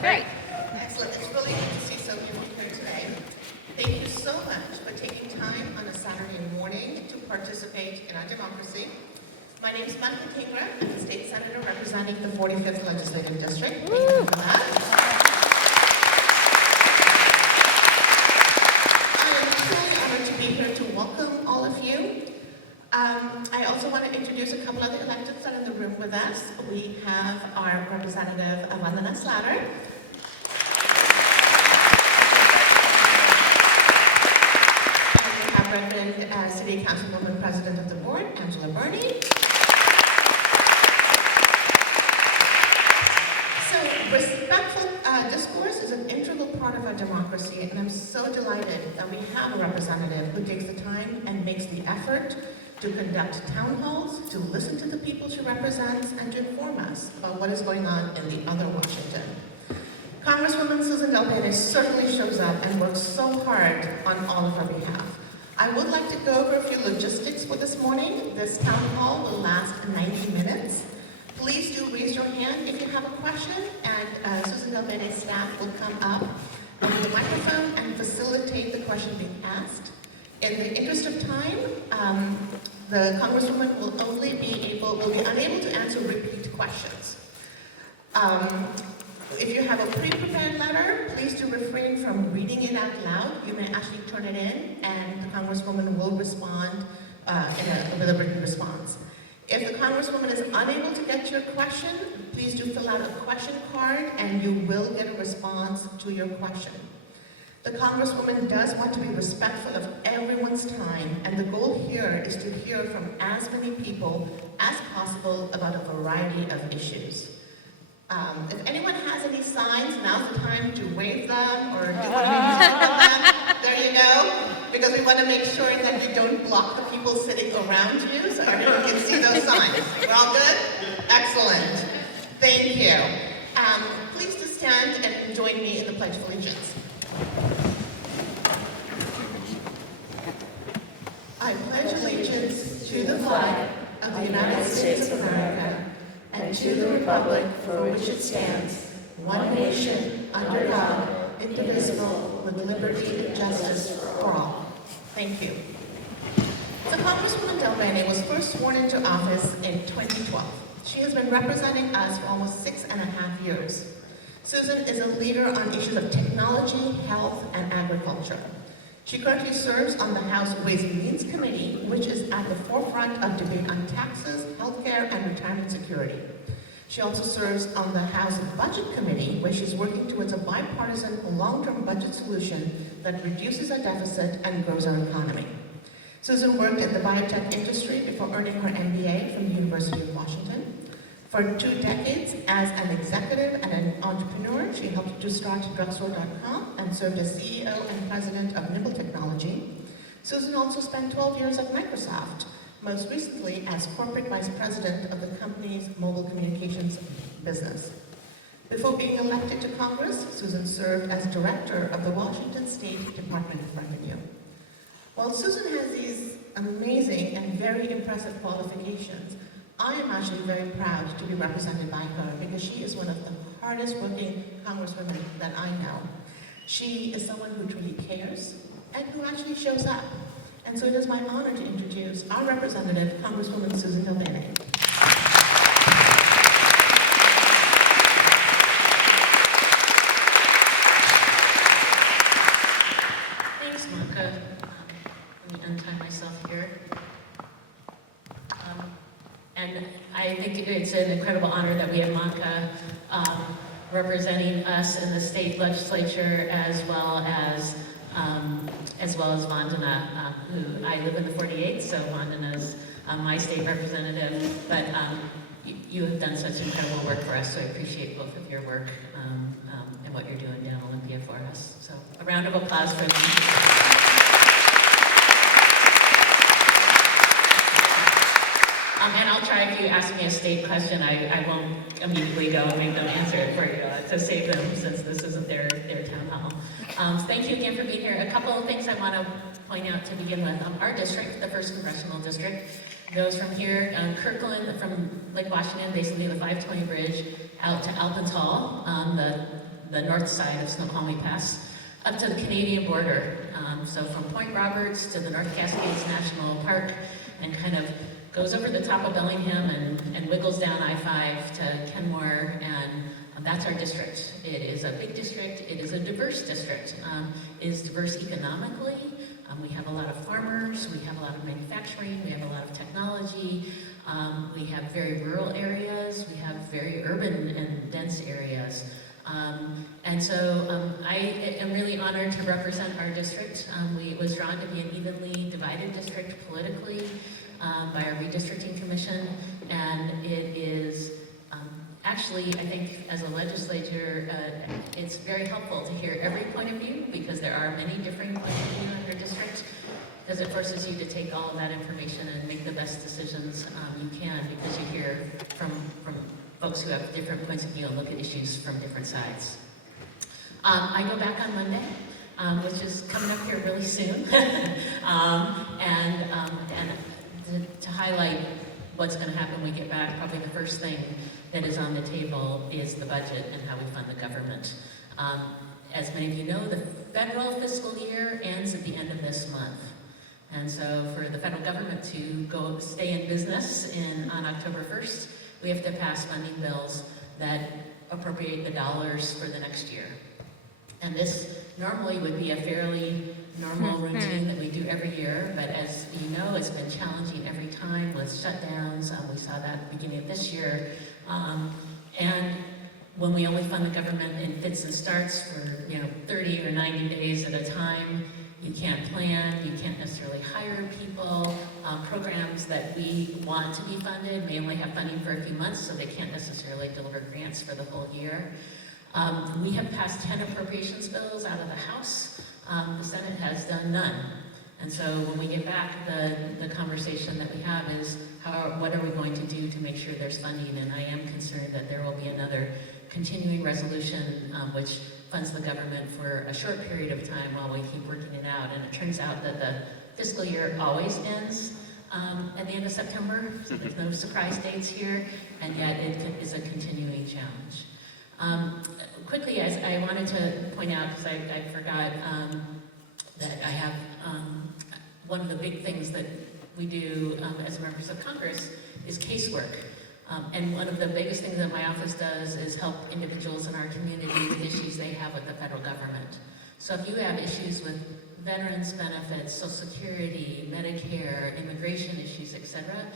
Great. Excellent. It's really good to see so many people here today. Thank you so much for taking time on a Saturday morning to participate in our democracy. My name is Monica Kingra. I'm the state senator representing the 45th Legislative District. Thank you for that. I am truly honored to be here to welcome all of you. I also want to introduce a couple of the electeds that are in the room with us. We have our representative, Vandana Slatter. And we have Redmond City Councilwoman President of the Board, Angela Burney. So respectful discourse is an integral part of our democracy, and I'm so delighted that we have a representative who takes the time and makes the effort to conduct town halls, to listen to the people she represents, and to inform us about what is going on in the other Washington. Congresswoman Suzan Delbene certainly shows up and works so hard on all of our behalf. I would like to go over a few logistics for this morning. This town hall will last 90 minutes. Please do raise your hand if you have a question, and Suzan Delbene's staff will come up with the microphone and facilitate the question being asked. In the interest of time, the Congresswoman will be unable to answer repeat questions. If you have a pre-prepared letter, please do refrain from reading it out loud. You may actually turn it in, and the Congresswoman will respond with a written response. If the Congresswoman is unable to get your question, please do fill out a question card, and you will get a response to your question. The Congresswoman does want to be respectful of everyone's time, and the goal here is to hear from as many people as possible about a variety of issues. If anyone has any signs, now's the time to wave them or do one of them. There you go, because we want to make sure that you don't block the people sitting around you, so everyone can see those signs. We're all good? Excellent. Thank you. Please to stand and join me in the Pledge of Allegiance. I pledge allegiance to the flag of the United States of America and to the republic for which it stands, one nation, under God, indivisible, with liberty and justice for all. Thank you. So Congresswoman Delbene was first sworn into office in 2012. She has been representing us for almost 6.5 years. Suzan is a leader on issues of technology, health, and agriculture. She currently serves on the House Ways and Means Committee, which is at the forefront of debate on taxes, healthcare, and retirement security. She also serves on the House Budget Committee, where she's working towards a bipartisan long-term budget solution that reduces our deficit and grows our economy. Suzan worked in the biotech industry before earning her MBA from the University of Washington. For 2 decades as an executive and an entrepreneur, she helped to start drugstore.com and served as CEO and president of Nimble Technology. Suzan also spent 12 years at Microsoft, most recently as corporate vice president of the company's mobile communications business. Before being elected to Congress, Suzan served as director of the Washington State Department of Revenue. While Suzan has these amazing and very impressive qualifications, I am actually very proud to be represented by her because she is one of the hardest working congresswomen that I know. She is someone who truly cares and who actually shows up. And so it is my honor to introduce our representative, Congresswoman Suzan Delbene. Thanks, Monica. Let me untie myself here. And I think it's an incredible honor that we have Monica representing us in the state legislature, as well as Vandana, who I live in the 48th, so Vandana's my state representative. But you have done such incredible work for us, so I appreciate both of your work and what you're doing down Olympia for us. So a round of applause for them. And I'll try, if you ask me a state question, I won't immediately go and make them answer it for you to save them, since this isn't their town hall. Thank you again for being here. A couple of things I want to point out to begin with. Our district, the 1st Congressional District, goes from here, Kirkland, from Lake Washington, basically the 520 Bridge, out to Alpental on the north side of Snoqualmie Pass, up to the Canadian border. So from Point Roberts to the North Cascades National Park, and kind of goes over the top of Bellingham and wiggles down I-5 to Kenmore, and that's our district. It is a big district. It is a diverse district. It is diverse economically. We have a lot of farmers. We have a lot of manufacturing. We have a lot of technology. We have very rural areas. We have very urban and dense areas. And so I am really honored to represent our district. It was drawn to be an evenly divided district politically by our redistricting commission, and it is actually, I think, as a legislature, it's very helpful to hear every point of view, because there are many differing points of view in your district, because it forces you to take all of that information and make the best decisions you can, because you hear from folks who have different points of view and look at issues from different sides. I go back on Monday, which is coming up here really soon, and to highlight what's going to happen when we get back, probably the first thing that is on the table is the budget and how we fund the government. As many of you know, the federal fiscal year ends at the end of this month. And so for the federal government to stay in business on October 1st, we have to pass funding bills that appropriate the dollars for the next year. And this normally would be a fairly normal routine that we do every year, but as you know, it's been challenging every time with shutdowns. We saw that at the beginning of this year. And when we only fund the government in fits and starts for 30 or 90 days at a time, you can't plan, you can't necessarily hire people. Programs that we want to be funded may only have funding for a few months, so they can't necessarily deliver grants for the whole year. We have passed 10 appropriations bills out of the House. The Senate has done none. And so when we get back, the conversation that we have is what are we going to do to make sure there's funding? And I am concerned that there will be another continuing resolution which funds the government for a short period of time while we keep working it out. And it turns out that the fiscal year always ends at the end of September, so there's no surprise dates here, and yet it is a continuing challenge. Quickly, as I wanted to point out, because I forgot that I have one of the big things that we do as members of Congress is casework. And one of the biggest things that my office does is help individuals in our community with issues they have with the federal government. So if you have issues with veterans benefits, Social Security, Medicare, immigration issues, etc.,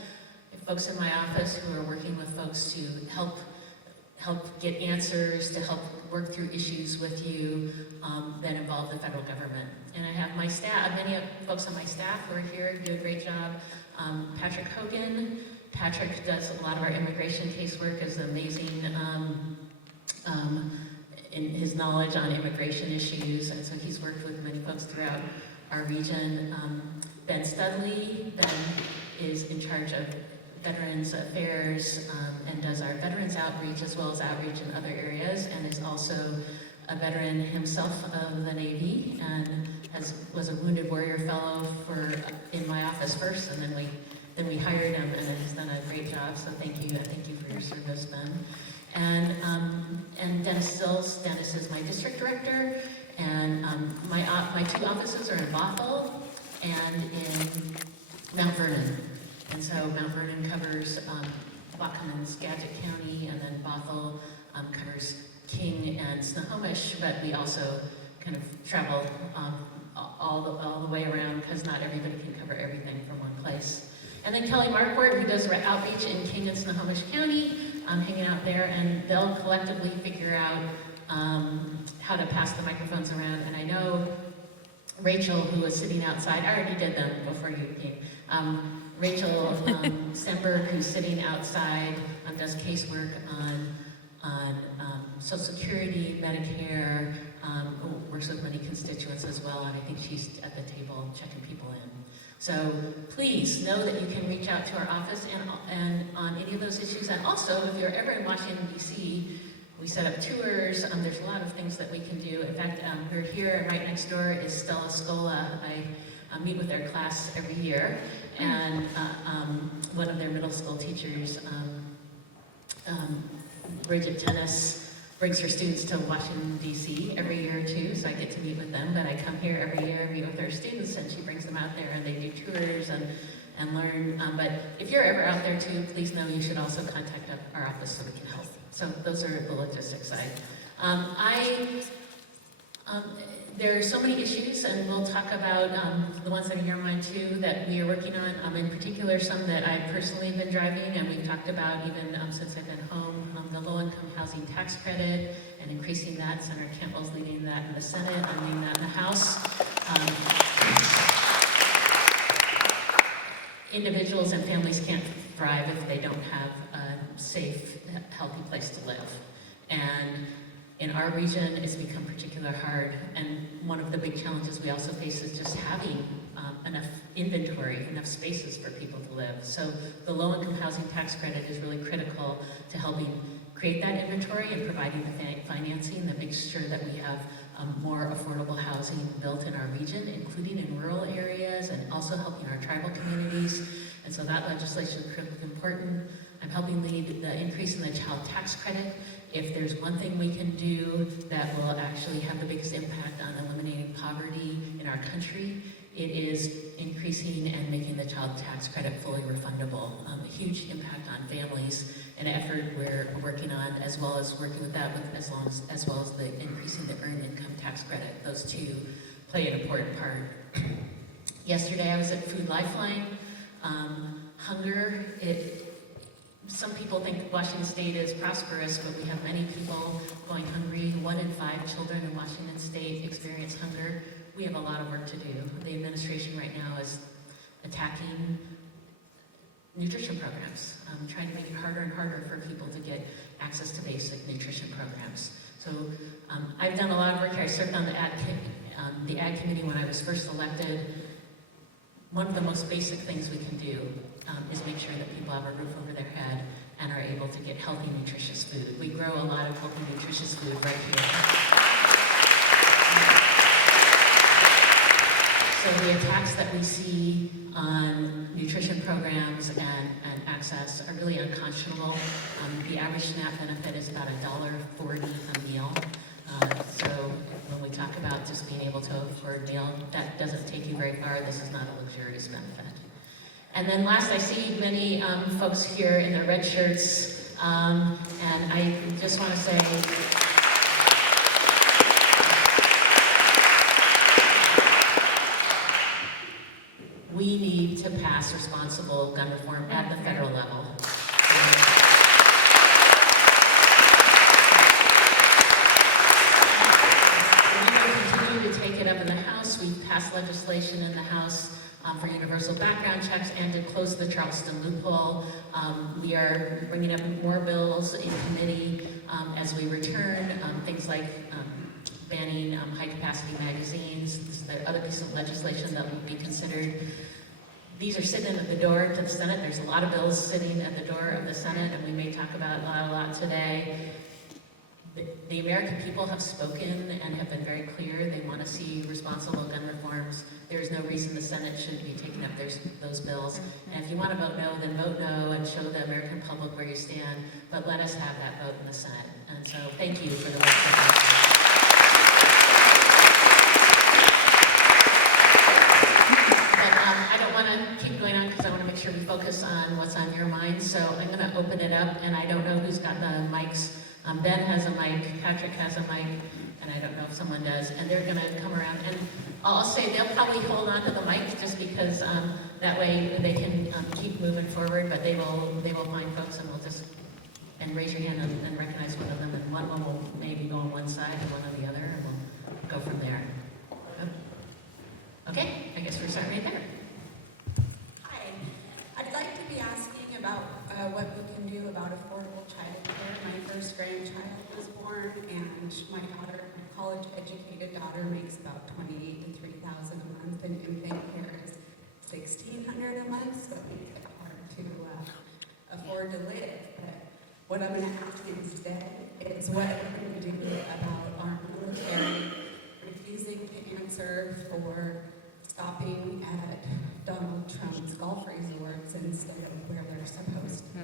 if folks in my office who are working with folks to help get answers, to help work through issues with you that involve the federal government. And I have my staff, many of folks on my staff who are here do a great job. Patrick Hogan. Patrick does a lot of our immigration casework, is amazing in his knowledge on immigration issues, and so he's worked with many folks throughout our region. Ben Studley is in charge of Veterans Affairs and does our veterans outreach as well as outreach in other areas, and is also a veteran himself of the Navy, and was a Wounded Warrior Fellow in my office first, and then we hired him, and he's done a great job. So thank you for your service, Ben. And Dennis Stills. Dennis is my district director, and my two offices are in Bothell and in Mount Vernon. And so Mount Vernon covers Whatcom and Skagit County, and then Bothell covers King and Snohomish, but we also kind of travel all the way around because not everybody can cover everything from one place. And then Kelly Marquardt, who does outreach in King and Snohomish County, hanging out there, and they'll collectively figure out how to pass the microphones around. And I know Rachel, who was sitting outside, I already did them before you came. Rachel Semberg, who's sitting outside, does casework on Social Security, Medicare, works with many constituents as well, and I think she's at the table checking people in. So please know that you can reach out to our office and on any of those issues. And also, if you're ever in Washington, D.C., we set up tours. There's a lot of things that we can do. In fact, we're here, right next door is Stella Scola. I meet with their class every year, and one of their middle school teachers Bridget Tennis brings her students to Washington, D.C. every year too, so I get to meet with them, but I come here every year, meet with her students, and she brings them out there and they do tours and learn. But if you're ever out there too, please know you should also contact our office so we can help. So those are the logistics side. There are so many issues, and we'll talk about the ones that are in your mind too, that we are working on. In particular, some that I've personally been driving, and we've talked about even since I've been home, the low-income housing tax credit and increasing that. Senator Campbell's leading that in the Senate, I'm leading that in the House. Individuals and families can't thrive if they don't have a safe, healthy place to live. And in our region, it's become particularly hard, and one of the big challenges we also face is just having enough inventory, enough spaces for people to live. So the low-income housing tax credit is really critical to helping create that inventory and providing the financing that makes sure that we have more affordable housing built in our region, including in rural areas, and also helping our tribal communities. And so that legislation is critically important. I'm helping lead the increase in the child tax credit. If there's one thing we can do that will actually have the biggest impact on eliminating poverty in our country, it is increasing and making the child tax credit fully refundable. A huge impact on families, an effort we're working on, as well as working with that, as well as the increasing the earned income tax credit. Those two play an important part. Yesterday I was at Food Lifeline. Hunger, some people think Washington State is prosperous, but we have many people going hungry. 1 in 5 children in Washington State experience hunger. We have a lot of work to do. The administration right now is attacking nutrition programs, trying to make it harder and harder for people to get access to basic nutrition programs. So I've done a lot of work here. I served on the Ag Committee when I was first elected. One of the most basic things we can do is make sure that people have a roof over their head and are able to get healthy, nutritious food. We grow a lot of healthy, nutritious food right here. So the attacks that we see on nutrition programs and access are really unconscionable. The average SNAP benefit is about $1.40 a meal. So when we talk about just being able to afford a meal, that doesn't take you very far. This is not a luxurious benefit. And then last, I see many folks here in their red shirts, and I just want to say, we need to pass responsible gun reform at the federal level. We're going to continue to take it up in the House. We've passed legislation in the House for universal background checks and to close the Charleston loophole. We are bringing up more bills in committee as we return, things like banning high-capacity magazines. There are other pieces of legislation that will be considered. These are sitting at the door to the Senate. There's a lot of bills sitting at the door of the Senate, and we may talk about a lot today. The American people have spoken and have been very clear. They want to see responsible gun reforms. There's no reason the Senate shouldn't be taking up those bills. And if you want to vote no, then vote no and show the American public where you stand. But let us have that vote in the Senate. And so thank you for the work that I don't want to keep going on because I want to make sure we focus on what's on your mind. So I'm going to open it up, and I don't know who's got the mics. Ben has a mic, Patrick has a mic, and I don't know if someone does, and they're going to come around. And I'll say they'll probably hold on to the mic just because that way they can keep moving forward, but they will find folks, and we'll just, and raise your hand and recognize one of them, and one will maybe go on one side and one on the other, and we'll go from there. Okay, I guess we're starting right there. Hi, I'd like to be asking about what we can do about affordable childcare. My first grandchild was born, and my college-educated daughter makes about $28,000 to $3,000 a month, and infant care is $1,600 a month, so it makes it hard to afford to live. But what I'm going to ask instead is what we're going to do about our military refusing to answer for stopping at Donald Trump's golf resorts instead of where they're supposed to.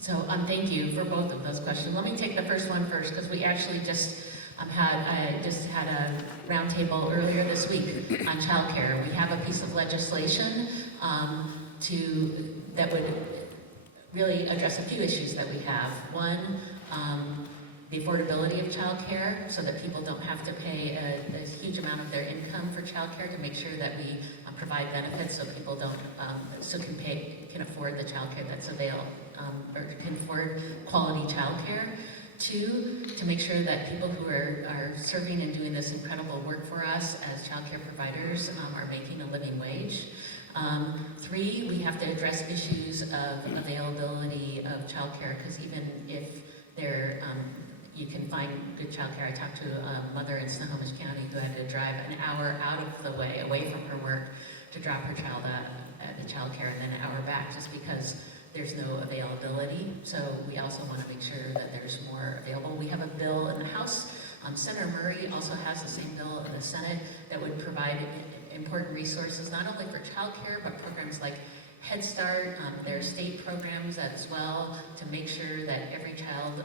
So thank you for both of those questions. Let me take the first one first, because we actually just had a roundtable earlier this week on childcare. We have a piece of legislation that would really address a few issues that we have. One, the affordability of childcare, so that people don't have to pay a huge amount of their income for childcare, to make sure that we provide benefits so people can afford the childcare that's available, or can afford quality childcare. Two, to make sure that people who are serving and doing this incredible work for us as childcare providers are making a living wage. Three, we have to address issues of availability of childcare, because even if you can find good childcare. I talked to a mother in Snohomish County who had to drive an hour out of the way, away from her work, to drop her child at the childcare, and then an hour back, just because there's no availability. So we also want to make sure that there's more available. We have a bill in the House. Senator Murray also has the same bill in the Senate that would provide important resources, not only for childcare, but programs like Head Start. There are state programs as well to make sure that every child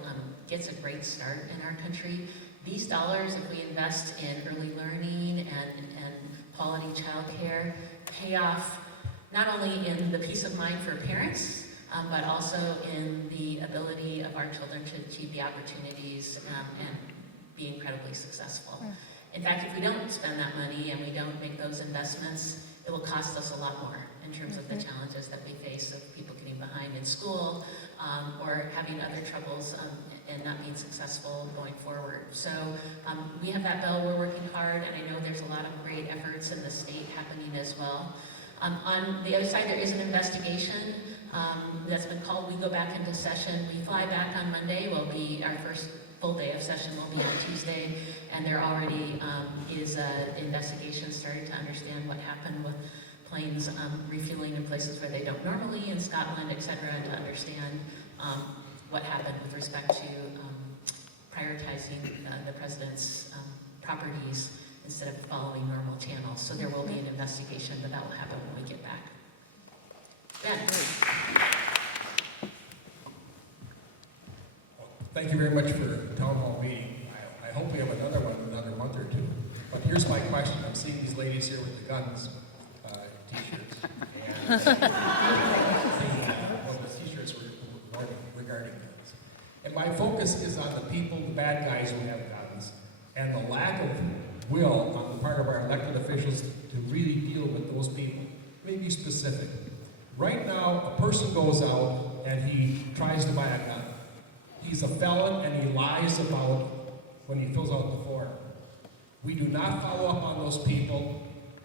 gets a great start in our country. These dollars, if we invest in early learning and quality childcare, pay off not only in the peace of mind for parents, but also in the ability of our children to achieve the opportunities and be incredibly successful. In fact, if we don't spend that money and we don't make those investments, it will cost us a lot more in terms of the challenges that we face of people getting behind in school or having other troubles and not being successful going forward. So we have that bill, we're working hard, and I know there's a lot of great efforts in the state happening as well. On the other side, there is an investigation that's been called. We go back into session. We fly back on Monday. Will be our first full day of session will be on Tuesday, and there already is an investigation starting to understand what happened with planes refueling in places where they don't normally, in Scotland, et cetera, to understand what happened with respect to prioritizing the president's properties instead of following normal channels. So there will be an investigation, but that will happen when we get back. Ben. Thank you very much for town hall meeting. I hope we have another one in another month or two. But here's my question. I'm seeing these ladies here with the guns t-shirts. And the t-shirts were regarding guns. And my focus is on the people, the bad guys who have guns, and the lack of will on the part of our elected officials to really deal with those people. Let me be specific. Right now, a person goes out and he tries to buy a gun. He's a felon and he lies about when he fills out the form. We do not follow up on those people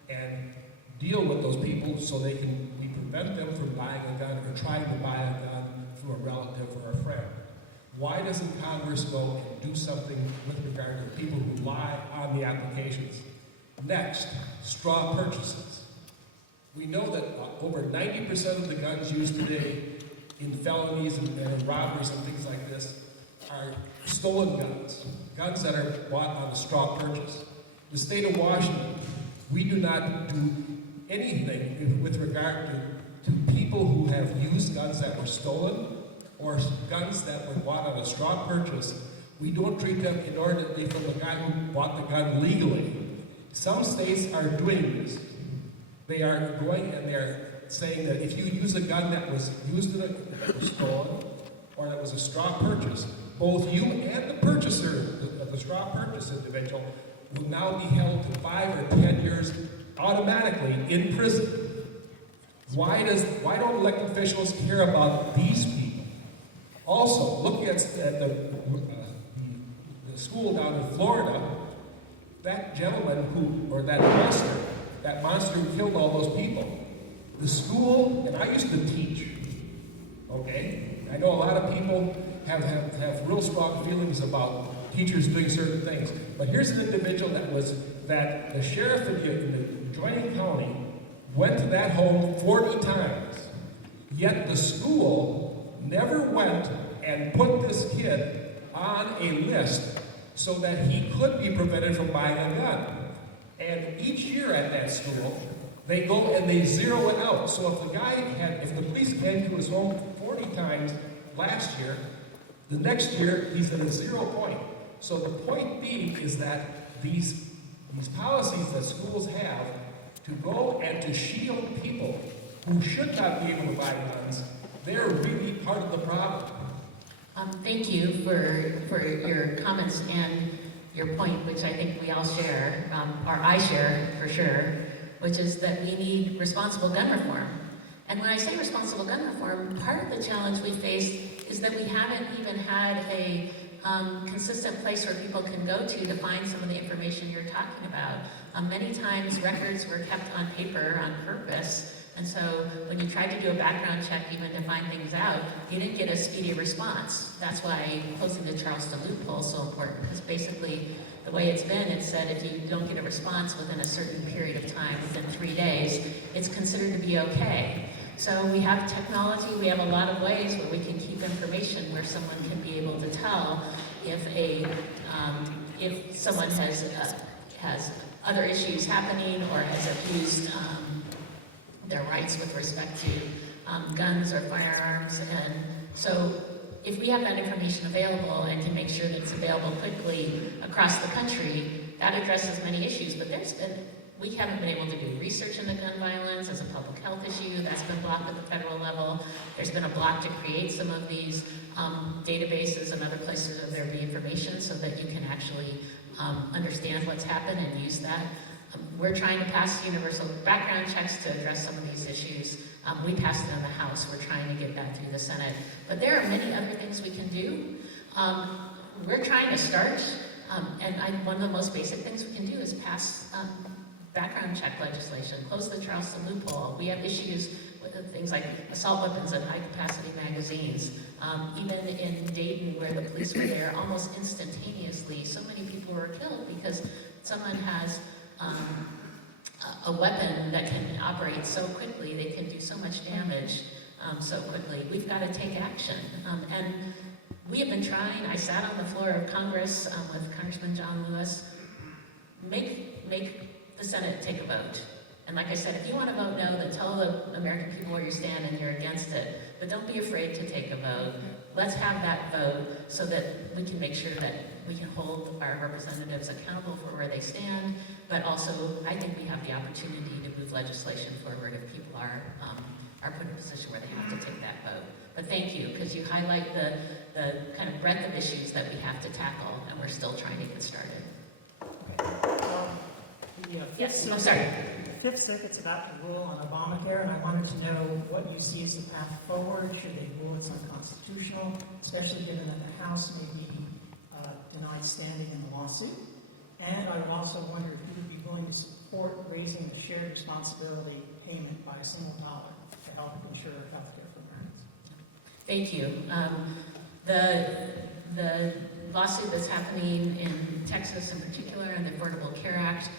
and deal with those people so we prevent them from buying a gun or trying to buy a gun through a relative or a friend. Why doesn't Congress go and do something with regard to people who lie on the applications? Next, straw purchases. We know that over 90% of the guns used today in felonies and robberies and things like this are stolen guns, guns that are bought on a straw purchase. The state of Washington, we do not do anything with regard to people who have used guns that were stolen or guns that were bought on a straw purchase. We don't treat them inordinately from the guy who bought the gun legally. Some states are doing this. They are going and they're saying that if you use a gun that was used that was stolen or that was a straw purchase, both you and the purchaser of the straw purchase individual will now be held to 5 or 10 years automatically in prison. Why don't elected officials care about these people? Also, looking at the school down in Florida, that gentleman that monster who killed all those people, the school, and I used to teach, okay? I know a lot of people have real strong feelings about teachers doing certain things, but here's an individual that the sheriff in the adjoining county went to that home 40 times, yet the school never went and put this kid on a list so that he could be prevented from buying a gun. And each year at that school, they go and they zero it out. So if the police came to his home 40 times, last year. The next year, he's at a 0 point. So the point being is that these policies that schools have to go and to shield people who should not be able to buy guns, they're really part of the problem. Thank you for your comments and your point, which I think we all share, or I share for sure, which is that we need responsible gun reform. And when I say responsible gun reform, part of the challenge we face is that we haven't even had a consistent place where people can go to find some of the information you're talking about. Many times records were kept on paper on purpose, and so when you tried to do a background check even to find things out, you didn't get a speedy response. That's why closing the Charleston loophole is so important, because basically the way it's been, it said if you don't get a response within a certain period of time, within 3 days, it's considered to be okay. So we have technology, we have a lot of ways where we can keep information where someone can be able to tell if someone has other issues happening or has abused their rights with respect to guns or firearms. And so if we have that information available and can make sure that it's available quickly across the country, that addresses many issues. But we haven't been able to do research into gun violence as a public health issue. That's been blocked at the federal level. There's been a block to create some of these databases and other places where there be information so that you can actually understand what's happened and use that. We're trying to pass universal background checks to address some of these issues. We passed it in the House. We're trying to get that through the Senate. But there are many other things we can do. We're trying to start, one of the most basic things we can do is pass background check legislation, close the Charleston loophole. We have issues with things like assault weapons and high-capacity magazines. Even in Dayton, where the police were there almost instantaneously, so many people were killed because someone has a weapon that can operate so quickly, they can do so much damage so quickly. We've got to take action. And we have been trying. I sat on the floor of Congress with Congressman John Lewis. Make the Senate take a vote. And like I said, if you want to vote no, then tell the American people where you stand and you're against it. But don't be afraid to take a vote. Let's have that vote so that we can make sure that we can hold our representatives accountable for where they stand. But also, I think we have the opportunity to move legislation forward if people are put in a position where they have to take that vote. But thank you, because you highlight the kind of breadth of issues that we have to tackle, and we're still trying to get started. Yes, I'm sorry. The Fifth Circuit's about to rule on Obamacare, and I wanted to know what you see as the path forward. Should they rule it's unconstitutional, especially given that the House may be denied standing in the lawsuit? And I also wonder if you would be willing to support raising the shared responsibility payment by $1 to help ensure health care for parents. Thank you. The lawsuit that's happening in Texas in particular, and the Affordable Care Act,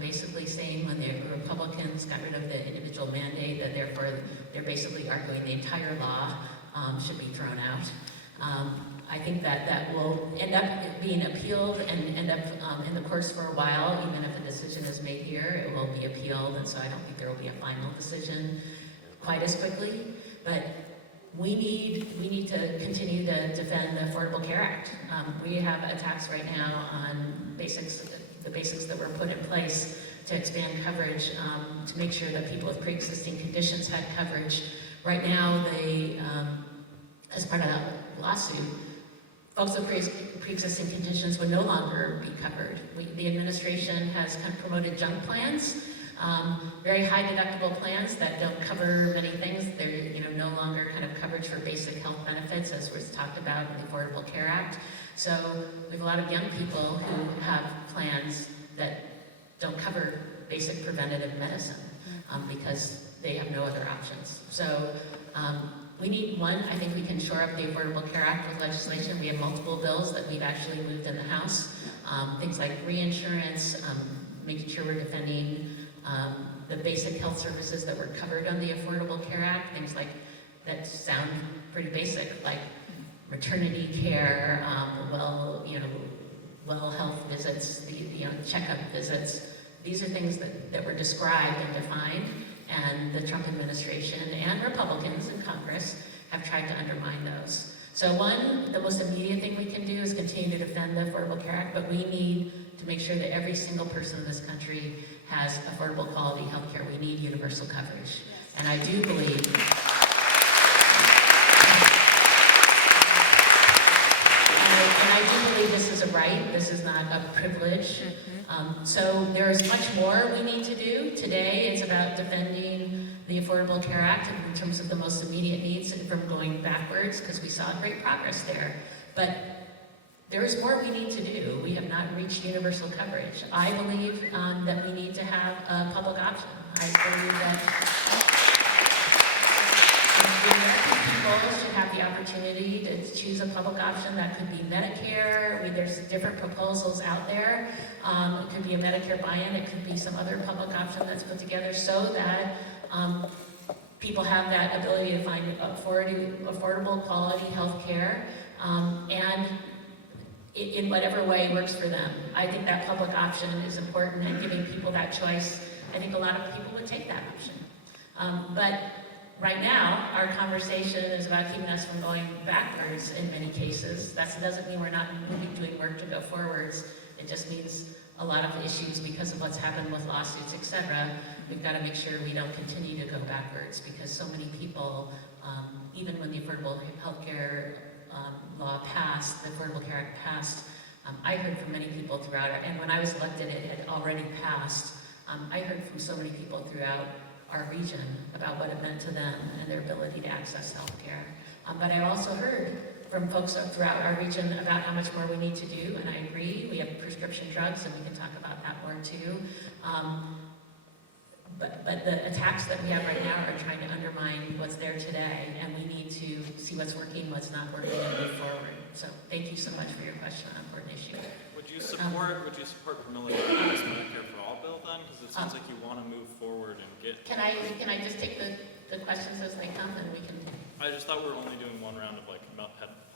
basically saying when the Republicans got rid of the individual mandate, that therefore they're basically arguing the entire law should be thrown out. I think that will end up being appealed and end up in the courts for a while. Even if a decision is made here, it will be appealed, and so I don't think there will be a final decision quite as quickly. But we need to continue to defend the Affordable Care Act. We have attacks right now on the basics that were put in place to expand coverage, to make sure that people with pre-existing conditions had coverage. Right now, as part of that lawsuit, folks with pre-existing conditions would no longer be covered. The administration has kind of promoted junk plans, very high deductible plans that don't cover many things. They're no longer kind of coverage for basic health benefits, as was talked about in the Affordable Care Act. So we have a lot of young people who have plans that don't cover basic preventative medicine because they have no other options. So we need I think we can shore up the Affordable Care Act with legislation. We have multiple bills that we've actually moved in the House. Things like reinsurance, making sure we're defending the basic health services that were covered on the Affordable Care Act, things like that sound pretty basic, like maternity care, well health visits, the checkup visits. These are things that were described and defined, and the Trump administration and Republicans in Congress have tried to undermine those. So one, the most immediate thing we can do is continue to defend the Affordable Care Act, but we need to make sure that every single person in this country has affordable quality health care. We need universal coverage. And I do believe this is a right, this is not a privilege. So there's much more we need to do. Today it's about defending the Affordable Care Act in terms of the most immediate needs and from going backwards, because we saw great progress there. But there is more we need to do. We have not reached universal coverage. I believe that we need to have a public option. I believe that the American people should have the opportunity to choose a public option. That could be Medicare. There's different proposals out there. It could be a Medicare buy-in. It could be some other public option that's put together so that people have that ability to find affordable, quality health care, and in whatever way works for them. I think that public option is important, and giving people that choice, I think a lot of people would take that option. But right now, our conversation is about keeping us from going backwards in many cases. That doesn't mean we're not doing work to go forwards. It just means a lot of issues because of what's happened with lawsuits, etc. We've got to make sure we don't continue to go backwards, because so many people, even when the Affordable Health Care law passed, the Affordable Care Act passed, I heard from many people throughout it, and when I was elected it had already passed. I heard from so many people throughout our region about what it meant to them and their ability to access health care. But I also heard from folks throughout our region about how much more we need to do, and I agree. We have prescription drugs, and we can talk about that more too. But the attacks that we have right now are trying to undermine what's there today, and we need to see what's working, what's not working, and move forward. So thank you so much for your question on an important issue. Would you support promoting this Medicare for All bill then? Because it sounds like you want to move forward and get. Can I just take the questions as they come, and we can. I just thought we were only doing one round of like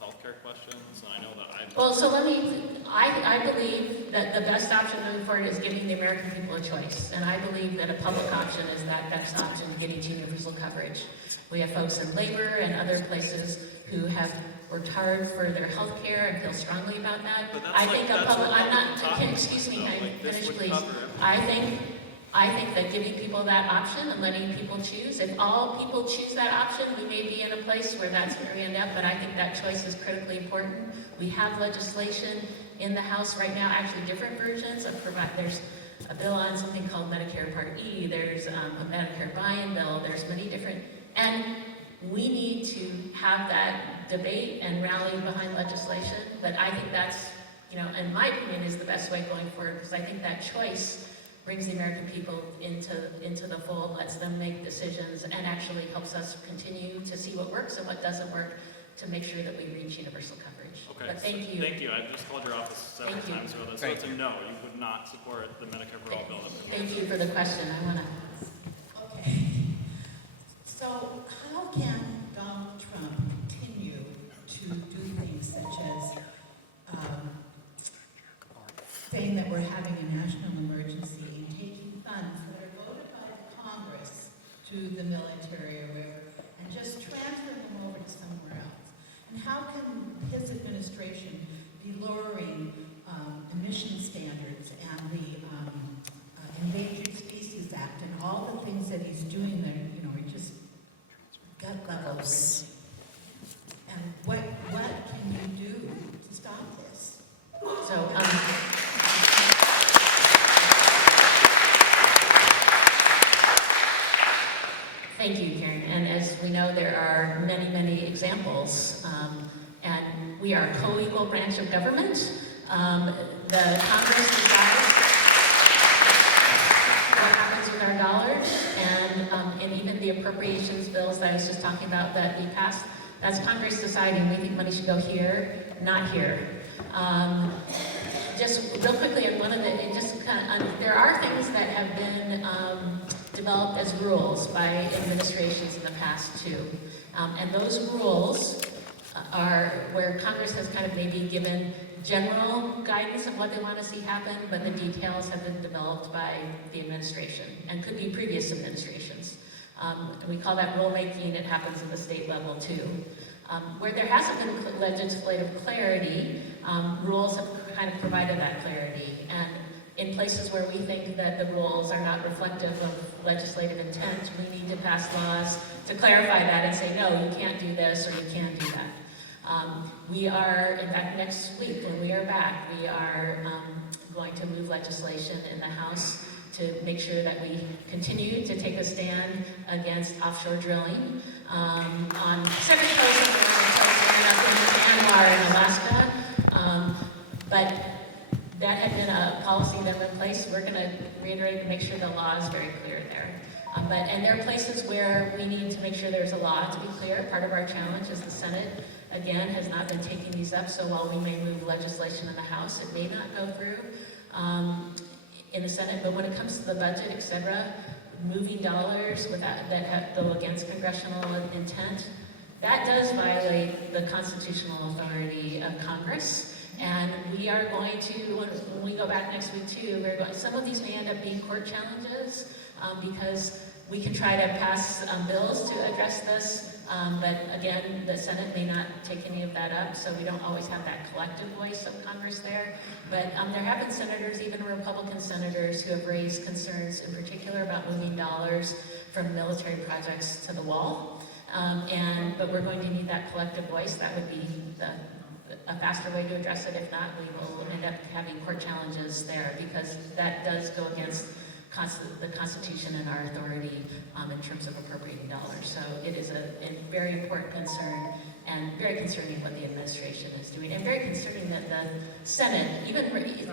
healthcare questions, and I know that Well, so I believe that the best option moving forward is giving the American people a choice. And I believe that a public option is that best option, getting to universal coverage. We have folks in labor and other places who have worked hard for their health care and feel strongly about that. I think a public, excuse me, can I finish please? I think that giving people that option and letting people choose, if all people choose that option, we may be in a place where that's where we end up, but I think that choice is critically important. We have legislation in the House right now, actually different versions of there's a bill on something called Medicare Part E, there's a Medicare buy-in bill, there's many different, and we need to have that debate and rally behind legislation, but I think that's, in my opinion, is the best way going forward, because I think that choice brings the American people into the fold, lets them make decisions, and actually helps us continue to see what works and what doesn't work to make sure that we reach universal coverage. Okay, but thank you. Thank you. I just called your office several times ago. So it's a no. You would not support the Medicare for All bill. Thank you for the question. I want to. Okay. So how can Donald Trump continue to do things such as saying that we're having a national emergency and taking funds that are voted by the Congress to the military or wherever and just transfer them over to somewhere else? And how can his administration be lowering emission standards and the Endangered Species Act and all the things that he's doing that are just gut levels? And what can you do to stop this? So, thank you, Karen. And as we know, there are many, many examples. And we are a co-equal branch of government. The Congress decides what happens with our dollars. And even the appropriations bills that I was just talking about that we passed, that's Congress deciding we think money should go here, not here. Just real quickly, and there are things that have been developed as rules by administrations in the past too. And those rules are where Congress has kind of maybe given general guidance of what they want to see happen, but the details have been developed by the administration and could be previous administrations. We call that rulemaking. It happens at the state level too. Where there hasn't been legislative clarity, rules have kind of provided that clarity. And in places where we think that the rules are not reflective of legislative intent, we need to pass laws to clarify that and say, no, you can't do this or you can do that. We are, in fact, next week when we are back, we are going to move legislation in the House to make sure that we continue to take a stand against offshore drilling on Pacific Coast and Myanmar and Alaska. But that had been a policy that was in place. We're going to reiterate and make sure the law is very clear there. And there are places where we need to make sure there's a law to be clear. Part of our challenge is the Senate, again, has not been taking these up. So while we may move legislation in the House, it may not go through in the Senate. But when it comes to the budget, et cetera, moving dollars that go against congressional intent, that does violate the constitutional authority of Congress. And we are going to, when we go back next week too, some of these may end up being court challenges because we can try to pass bills to address this, but again, the Senate may not take any of that up, so we don't always have that collective voice of Congress there. But there have been senators, even Republican senators, who have raised concerns in particular about moving dollars from military projects to the wall. But we're going to need that collective voice. That would be a faster way to address it. If not, we will end up having court challenges there because that does go against the Constitution and our authority in terms of appropriating dollars. So it is a very important concern and very concerning what the administration is doing, and very concerning that the Senate,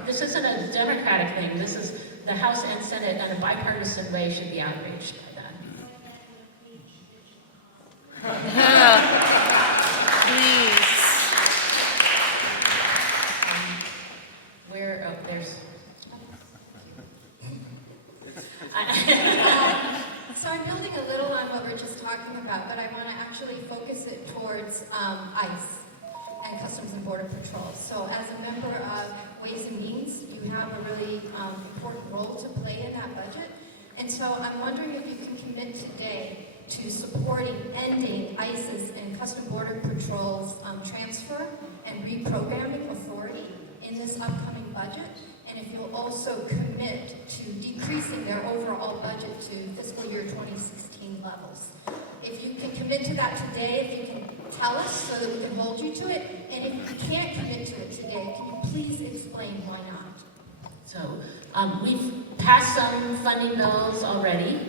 this isn't a Democratic thing, this is the House and Senate in a bipartisan way should be outraged by that. Please. There's... So I'm building a little on what we're just talking about, but I want to actually focus it towards ICE and Customs and Border Patrol. So as a member of Ways and Means, you have a really important role to play in that budget. And so I'm wondering if you can commit today to supporting ending ICE's and Customs and Border Patrol's transfer and reprogramming authority in this upcoming budget. And if you'll also commit to decreasing their overall budget to fiscal year 2016 levels. If you can commit to that today, if you can tell us so that we can hold you to it, and if you can't commit to it today, can you please explain why not? So we've passed some funding bills already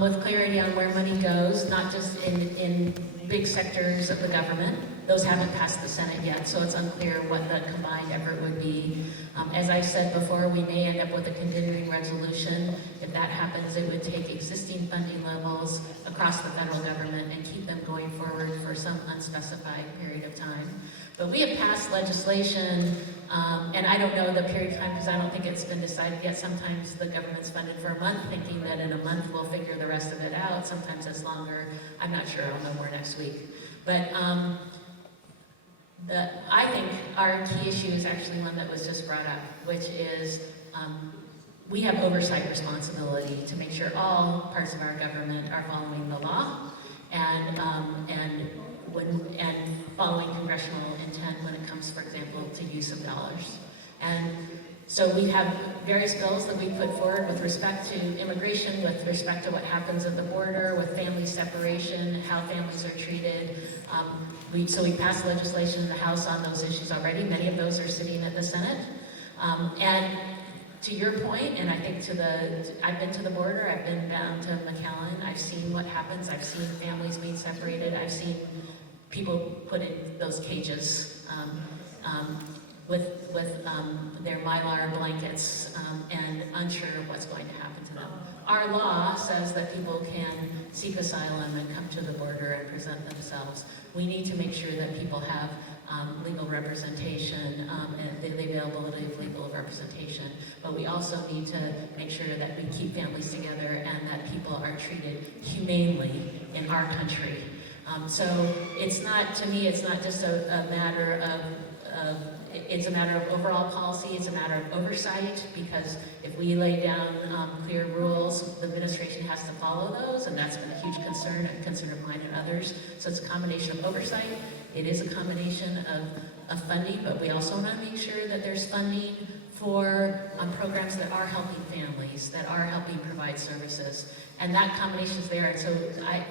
with clarity on where money goes, not just in big sectors of the government. Those haven't passed the Senate yet, so it's unclear what the combined effort would be. As I've said before, we may end up with a continuing resolution. If that happens, it would take existing funding levels across the federal government and keep them going forward for some unspecified period of time. But we have passed legislation, and I don't know the period of time because I don't think it's been decided yet. Sometimes the government's funded for a month, thinking that in a month we'll figure the rest of it out. Sometimes it's longer. I'm not sure. I'll know more next week. But I think our key issue is actually one that was just brought up, which is we have oversight responsibility to make sure all parts of our government are following the law and following congressional intent when it comes, for example, to use of dollars. And so we have various bills that we put forward with respect to immigration, with respect to what happens at the border, with family separation, how families are treated. So we passed legislation in the House on those issues already. Many of those are sitting in the Senate. And to your point, and I think I've been to the border, I've been down to McAllen, I've seen what happens, I've seen families being separated, I've seen people put in those cages with their Mylar blankets and unsure what's going to happen to them. Our law says that people can seek asylum and come to the border and present themselves. We need to make sure that people have legal representation and the availability of legal representation. But we also need to make sure that we keep families together and that people are treated humanely in our country. So it's not, to me, it's not just a matter of it's a matter of overall policy, it's a matter of oversight, because if we lay down clear rules, the administration has to follow those, and that's been a huge concern of mine and others. So it's a combination of oversight, it is a combination of funding, but we also want to make sure that there's funding for programs that are helping families, that are helping provide services. And that combination is there. And so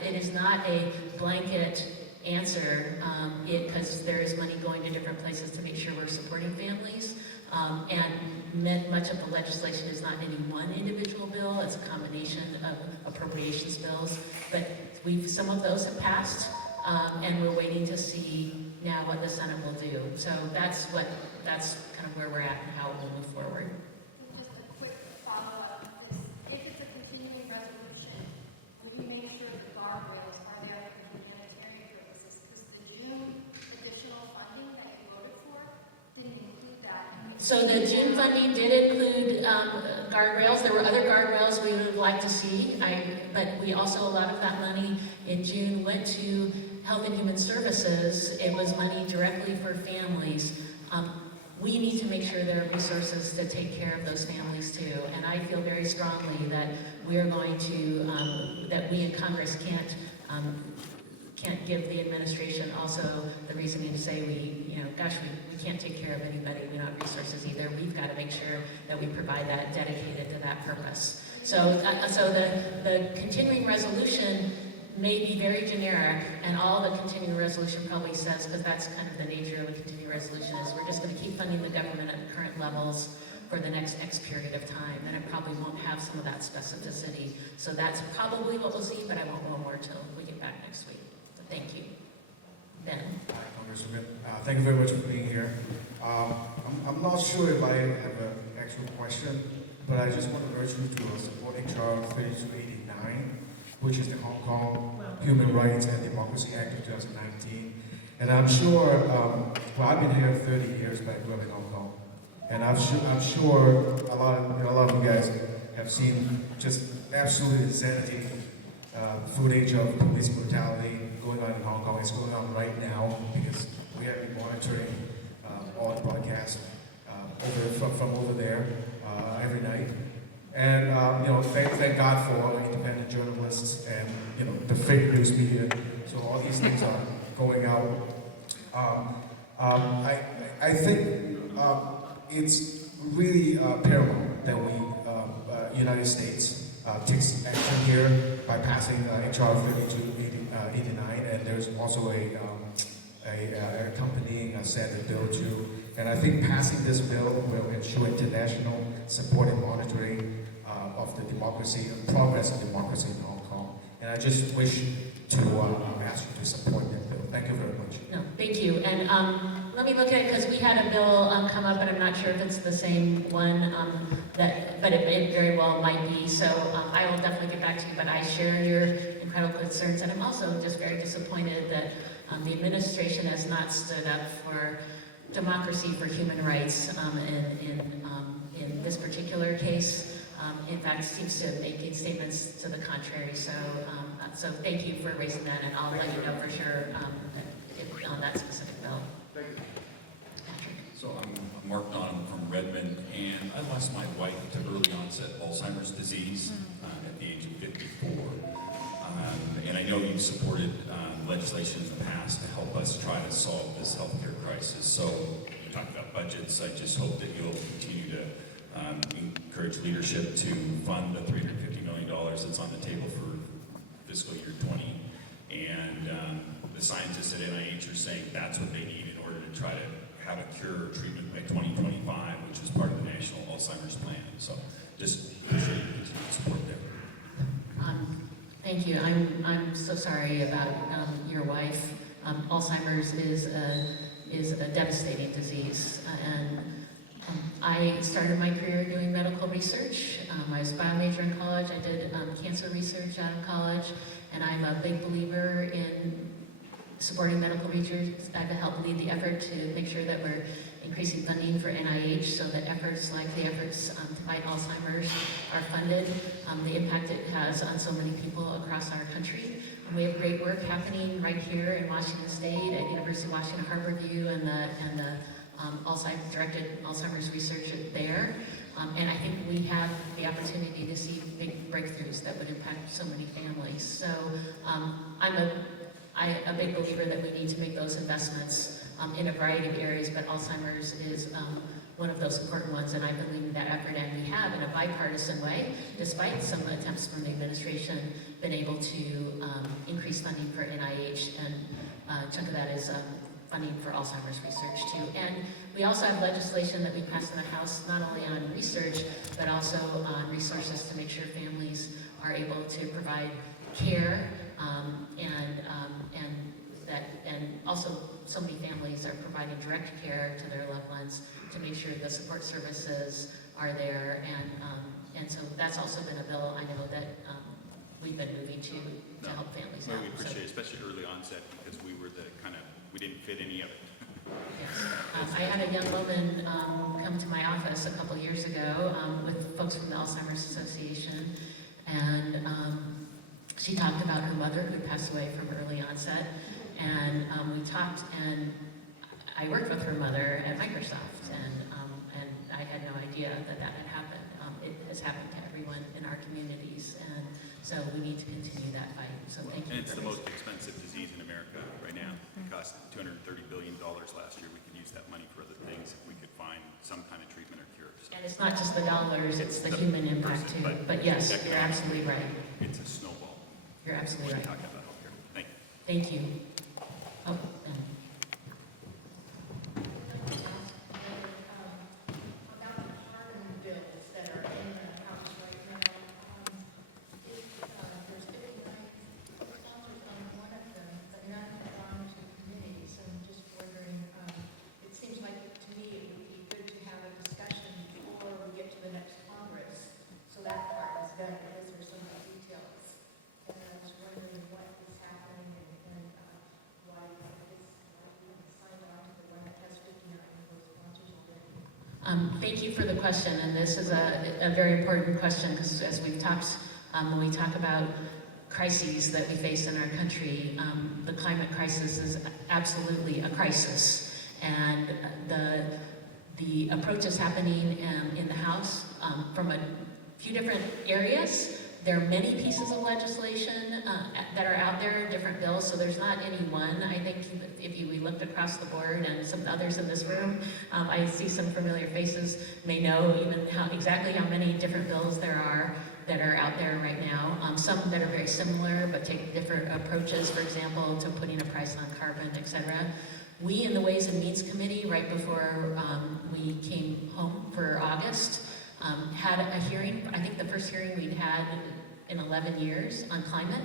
it is not a blanket answer, because there is money going to different places to make sure we're supporting families. And much of the legislation is not any one individual bill, it's a combination of appropriations bills. But some of those have passed, and we're waiting to see now what the Senate will do. So that's kind of where we're at and how we'll move forward. Just a quick follow-up is, if it's a continuing resolution, would you make sure the guardrails are there for humanitarian purposes? Because the June additional funding that you voted for didn't include that. So the June funding did include guardrails. There were other guardrails we would like to see, but we also, a lot of that money in June went to Health and Human Services. It was money directly for families. We need to make sure there are resources to take care of those families too. And I feel very strongly that we are going to, that we in Congress can't give the administration also the reasoning to say we can't take care of anybody, we don't have resources either. We've got to make sure that we provide that dedicated to that purpose. So the continuing resolution may be very generic, and all the continuing resolution probably says, because that's kind of the nature of a continuing resolution, is we're just going to keep funding the government at the current levels for the next X period of time. Then it probably won't have some of that specificity. So that's probably what we'll see, but I won't know more till we get back next week. So thank you. Ben? Hi, Congresswoman. Thank you very much for being here. I'm not sure if I have an actual question, but I just want to urge you to support HR 3289, which is the Hong Kong Human Rights and Democracy Act of 2019. And I'm sure, I've been here 30 years, but I grew up in Hong Kong. And I'm sure a lot of you guys have seen just absolute insanity, footage of police brutality going on in Hong Kong. It's going on right now because we have been monitoring all the broadcasts from over there every night. And thank God for independent journalists and the fake news media. So all these things are going out. I think it's really paramount that we, United States, takes action here by passing HR 3289, and there's also a accompanying Senate bill too. And I think passing this bill will ensure international support and monitoring of the democracy and progress of democracy in Hong Kong. And I just wish to ask you to support that bill. Thank you very much. No, thank you. And let me look at it, because we had a bill come up, and I'm not sure if it's the same one, but it very well might be. So I will definitely get back to you, but I share your incredible concerns. And I'm also just very disappointed that the administration has not stood up for democracy, for human rights in this particular case. In fact, seems to make statements to the contrary. So thank you for raising that, and I'll let you know for sure on that specific bill. Thank you. Patrick. So I'm Mark Donham from Redmond, and I lost my wife to early onset Alzheimer's disease at the age of 54. And I know you've supported legislation in the past to help us try to solve this healthcare crisis. So you talked about budgets. I just hope that you'll continue to encourage leadership to fund the $350 million that's on the table for fiscal year 20. And the scientists at NIH are saying that's what they need in order to try to have a cure or treatment by 2025, which is part of the National Alzheimer's Plan. So just appreciate your continued support there. Thank you. I'm so sorry about your wife. Alzheimer's is a devastating disease, and I started my career doing medical research. I was a biomajor in college. I did cancer research out of college, and I'm a big believer in supporting medical research. I've helped lead the effort to make sure that we're increasing funding for NIH so that efforts like the efforts to fight Alzheimer's are funded. The impact it has on so many people across our country. And we have great work happening right here in Washington State at University of Washington Harborview and the directed Alzheimer's research there. And I think we have the opportunity to see big breakthroughs that would impact so many families. So I'm a big believer that we need to make those investments in a variety of areas, but Alzheimer's is one of those important ones, and I believe in that effort, and we have, in a bipartisan way, despite some attempts from the administration, been able to increase funding for NIH, and a chunk of that is funding for Alzheimer's research too. And we also have legislation that we passed in the House, not only on research, but also on resources to make sure families are able to provide care, and also so many families are providing direct care to their loved ones to make sure the support services are there, and so that's also been a bill I know that we've been moving to help families out. We appreciate it, especially early onset, because we were we didn't fit any of it. Yes. I had a young woman come to my office a couple years ago with folks from the Alzheimer's Association, and she talked about her mother who passed away from early onset, and we talked, and I worked with her mother at Microsoft, and I had no idea that had happened. It has happened to everyone in our communities, and so we need to continue that fight. So thank you. And it's the most expensive disease in America right now. It cost $230 billion last year. We could use that money for other things if we could find some kind of treatment or cure. So And it's not just the dollars, it's the human impact too. But yes, you're absolutely right. it's a snowball. You're absolutely right. Talking about healthcare. Thank you. Thank you. Oh, About the carbon bills that are in the House right now, there's 59 dollars on one of them, but none have gone to committees. I'm just wondering, it seems like to me it would be good to have a discussion before we get to the next Congress, so that part is done, because there's some details. And I was wondering what is happening and why it's signed on to the one that has 59 of those launches already. Thank you for the question, and this is a very important question because as we've talked, when we talk about crises that we face in our country, the climate crisis is absolutely a crisis, and the approach is happening in the House from a few different areas. There are many pieces of legislation that are out there, different bills, so there's not any one. I think if we looked across the board and some others in this room, I see some familiar faces, may know even exactly how many different bills there are that are out there right now. Some that are very similar but take different approaches, for example, to putting a price on carbon, etc. We in the Ways and Means Committee, right before we came home for August, had a hearing, I think the first hearing we'd had in 11 years on climate.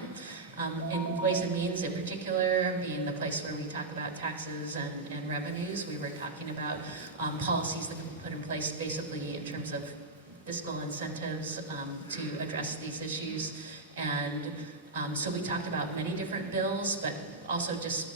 In Ways and Means in particular, being the place where we talk about taxes and revenues, we were talking about policies that can be put in place basically in terms of fiscal incentives to address these issues. And so we talked about many different bills, but also just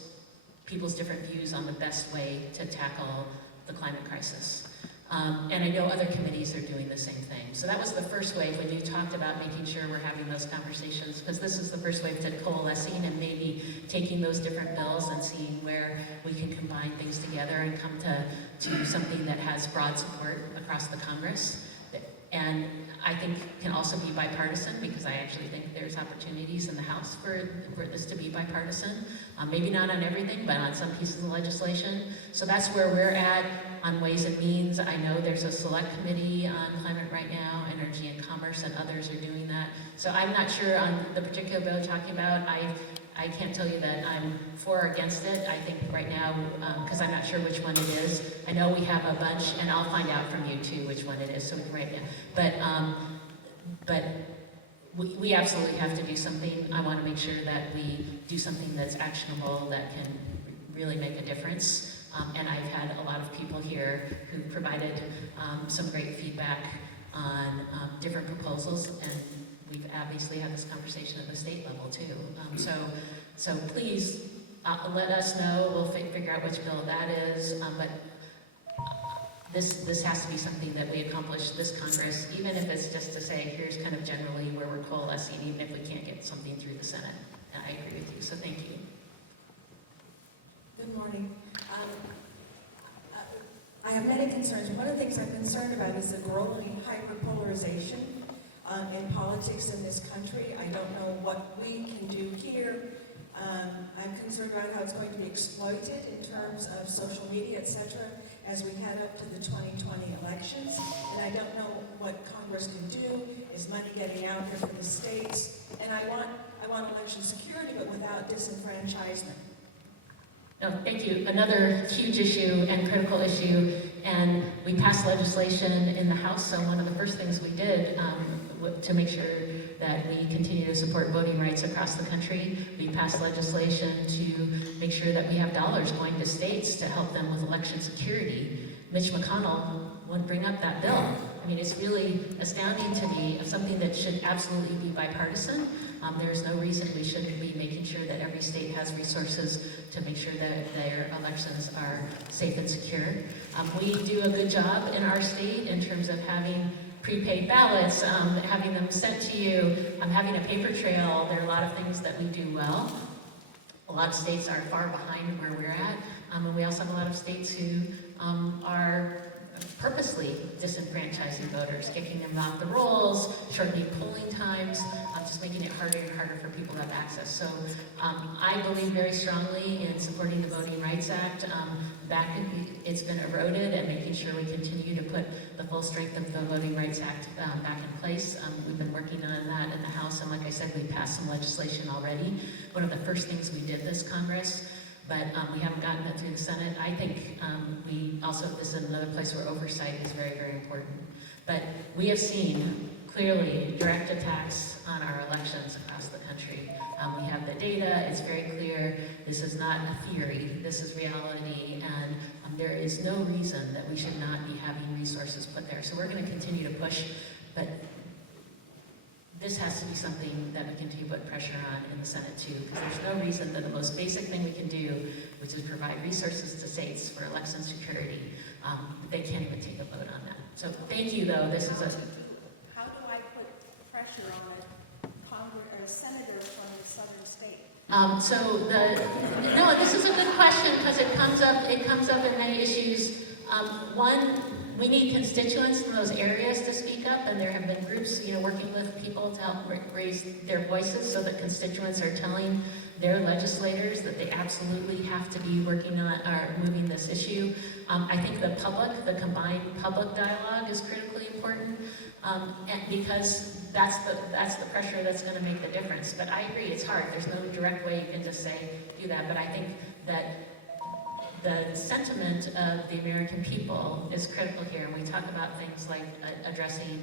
people's different views on the best way to tackle the climate crisis. And I know other committees are doing the same thing. So that was the first wave when you talked about making sure we're having those conversations, because this is the first wave to coalescing and maybe taking those different bills and seeing where we can combine things together and come to something that has broad support across the Congress. And I think can also be bipartisan, because I actually think there's opportunities in the House for this to be bipartisan. Maybe not on everything, but on some pieces of legislation. So that's where we're at on Ways and Means. I know there's a select committee on climate right now, Energy and Commerce, and others are doing that. So I'm not sure on the particular bill you're talking about. I can't tell you that I'm for or against it. I think right now, because I'm not sure which one it is. I know we have a bunch, and I'll find out from you too which one it is, so we can write it down. But we absolutely have to do something. I want to make sure that we do something that's actionable, that can really make a difference. And I've had a lot of people here who provided some great feedback on different proposals, and we've obviously had this conversation at the state level too. So please let us know. We'll figure out which bill that is. But this has to be something that we accomplish this Congress, even if it's just to say, here's kind of generally where we're coalescing, even if we can't get something through the Senate. And I agree with you, so thank you. Good morning. I have many concerns. One of the things I'm concerned about is the growing hyperpolarization in politics in this country. I don't know what we can do here. I'm concerned about how it's going to be exploited in terms of social media, etc., as we head up to the 2020 elections. And I don't know what Congress can do. Is money getting out there for the states? And I want election security, but without disenfranchisement. No, thank you. Another huge issue and critical issue, and we passed legislation in the House, so one of the first things we did to make sure that we continue to support voting rights across the country, we passed legislation to make sure that we have dollars going to states to help them with election security. Mitch McConnell wouldn't bring up that bill. I mean, it's really astounding to me of something that should absolutely be bipartisan. There's no reason we shouldn't be making sure that every state has resources to make sure that their elections are safe and secure. We do a good job in our state in terms of having prepaid ballots, having them sent to you, having a paper trail. There are a lot of things that we do well. A lot of states are far behind where we're at, and we also have a lot of states who are purposely disenfranchising voters, kicking them off the rolls, shortening polling times, just making it harder and harder for people to have access. So I believe very strongly in supporting the Voting Rights Act. It's been eroded, and making sure we continue to put the full strength of the Voting Rights Act back in place. We've been working on that in the House, and like I said, we passed some legislation already. One of the first things we did this Congress, but we haven't gotten it through the Senate. I think this is another place where oversight is very, very important. But we have seen clearly direct attacks on our elections across the country. We have the data, it's very clear. This is not a theory, this is reality, and there is no reason that we should not be having resources put there. So we're going to continue to push, but this has to be something that we continue to put pressure on in the Senate too, because there's no reason that the most basic thing we can do, which is provide resources to states for election security, they can't even take a vote on that. So thank you, though. This is a... How do I put pressure on a senator from a southern state? This is a good question because it comes up in many issues. One, we need constituents in those areas to speak up, and there have been groups, working with people to help raise their voices so that constituents are telling their legislators that they absolutely have to be working on or moving this issue. I think the combined public dialogue is critically important, and because that's the pressure that's going to make the difference. But I agree, it's hard. There's no direct way you can just say do that. But I think that the sentiment of the American people is critical here. And we talk about things like addressing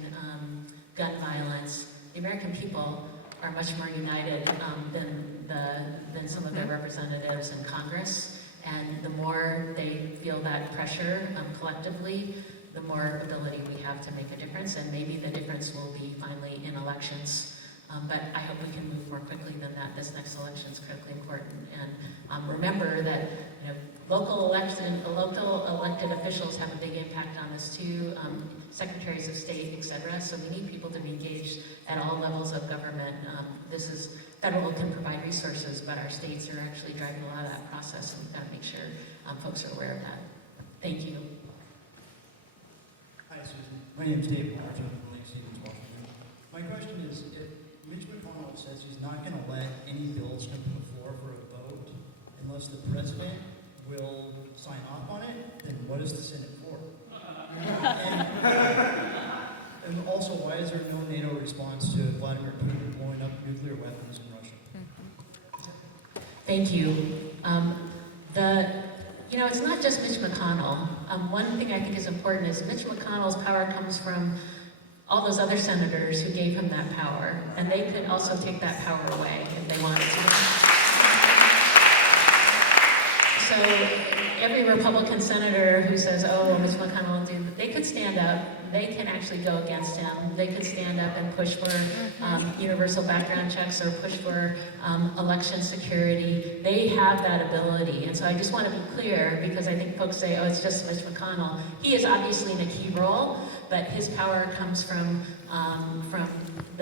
gun violence. The American people are much more united than some of their representatives in Congress. And the more they feel that pressure collectively, the more ability we have to make a difference. And maybe the difference will be finally in elections. But I hope we can move more quickly than that. This next election is critically important. And remember that local elected officials have a big impact on this too, secretaries of state, etc. So we need people to be engaged at all levels of government. Federal can provide resources, but our states are actually driving a lot of that process, and we've got to make sure folks are aware of that. Thank you. Hi, Susan. My name is David Martin from Lake Stevens, Washington. My question is, if Mitch McConnell says he's not going to let any bills come to the floor for a vote unless the president will sign off on it, then what is the Senate for? And also, why is there no NATO response to Vladimir Putin blowing up nuclear weapons in Russia? Thank you. It's not just Mitch McConnell. One thing I think is important is Mitch McConnell's power comes from all those other senators who gave him that power, and they could also take that power away if they wanted to. So every Republican senator who says, oh, Mitch McConnell will do, they could stand up, they can actually go against him, they could stand up and push for universal background checks or push for election security. They have that ability, and so I just want to be clear, because I think folks say, oh, it's just Mitch McConnell. He is obviously in a key role, but his power comes from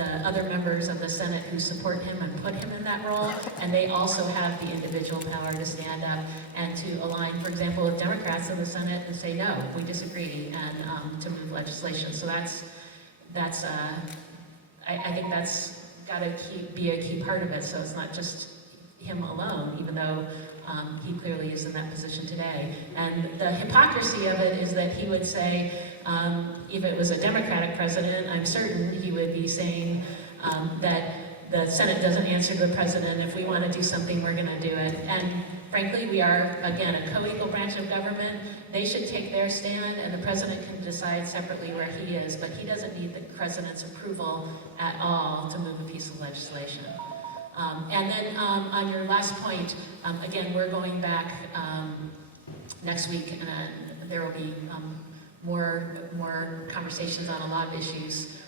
the other members of the Senate who support him and put him in that role, and they also have the individual power to stand up and to align, for example, with Democrats in the Senate and say, no, we disagree, and to move legislation. So I think that's got to be a key part of it, so it's not just him alone, even though he clearly is in that position today. And the hypocrisy of it is that he would say, if it was a Democratic president, I'm certain he would be saying that the Senate doesn't answer to the president. If we want to do something, we're going to do it. And frankly, we are, again, a co-equal branch of government. They should take their stand, and the president can decide separately where he is, but he doesn't need the president's approval at all to move a piece of legislation. And then on your last point, again, we're going back next week, and there will be more conversations on a lot of issues,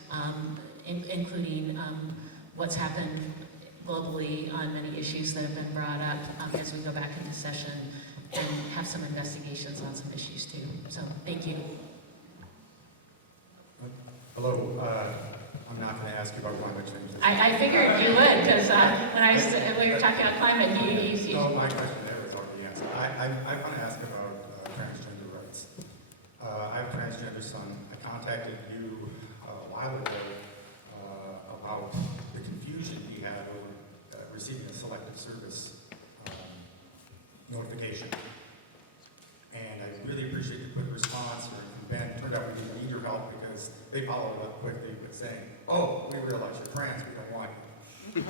including what's happened globally on many issues that have been brought up as we go back into session, and have some investigations on some issues too. So thank you. Hello. I'm not going to ask you about climate change. I figured you would, because when we were talking about climate, you No, my question there was already answered. I want to ask about transgender rights. I have a transgender son. I contacted you a while ago about the confusion he had over receiving a selective service notification. And I really appreciate the quick response from Ben. It turned out we didn't need your help because they followed up quickly with saying, oh, we realize you're trans, we don't want you.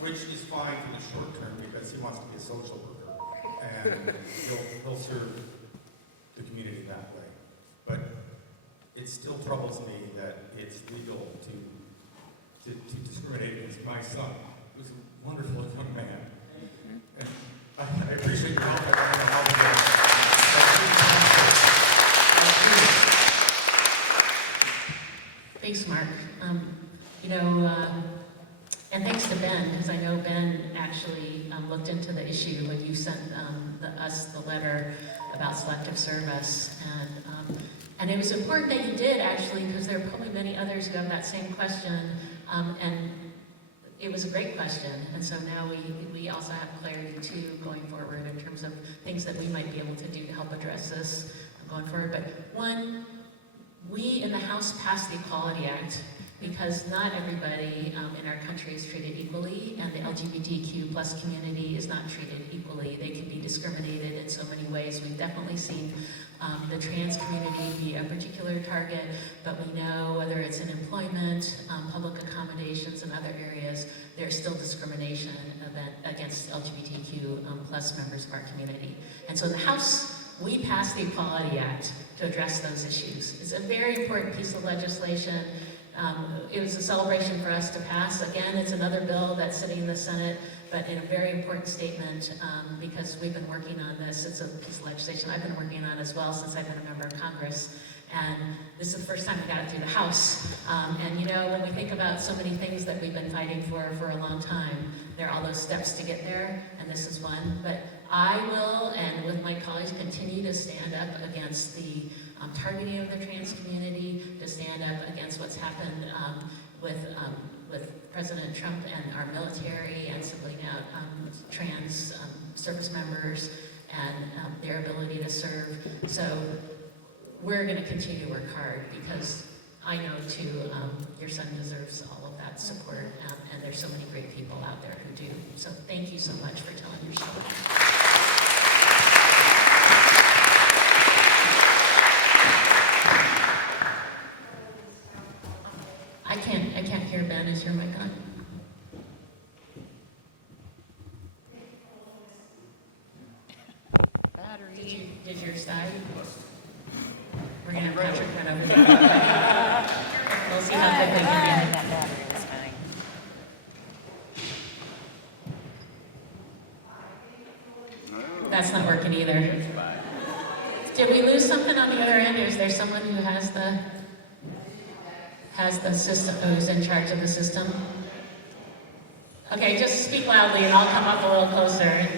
Which is fine for the short term because he wants to be a social worker. And he'll serve the community that way. But it still troubles me that it's legal to discriminate against my son, who's a wonderful young man. And I appreciate your help. I don't know how to do it. Thanks, Mark. And thanks to Ben, because I know Ben actually looked into the issue when you sent us the letter about selective service. And it was important that you did, actually, because there are probably many others who have that same question. And it was a great question. And so now we also have clarity, too, going forward in terms of things that we might be able to do to help address this going forward. But one, we in the House passed the Equality Act because not everybody in our country is treated equally, and the LGBTQ plus community is not treated equally. They can be discriminated in so many ways. We've definitely seen the trans community be a particular target, but we know whether it's in employment, public accommodations, and other areas, there's still discrimination against LGBTQ plus members of our community. And so in the House, we passed the Equality Act to address those issues. It's a very important piece of legislation. It was a celebration for us to pass. Again, it's another bill that's sitting in the Senate, but in a very important statement because we've been working on this. It's a piece of legislation I've been working on as well since I've been a member of Congress. And this is the first time we got it through the House. And when we think about so many things that we've been fighting for a long time, there are all those steps to get there, and this is one. But I will, and with my colleagues, continue to stand up against the targeting of the trans community, to stand up against what's happened with President Trump and our military, and singling out trans service members and their ability to serve. So we're going to continue to work hard because I know too your son deserves all of that support, and there's so many great people out there who do. So thank you so much for telling your story. I can't hear Ben. Is your mic on? Battery. Did yours die? We're gonna have Patrick cut over there. We'll see how quickly we can. That battery is dying. That's not working either. Did we lose something on the other end, or is there someone who has the system, who's in charge of the system? Okay, just speak loudly and I'll come up a little closer.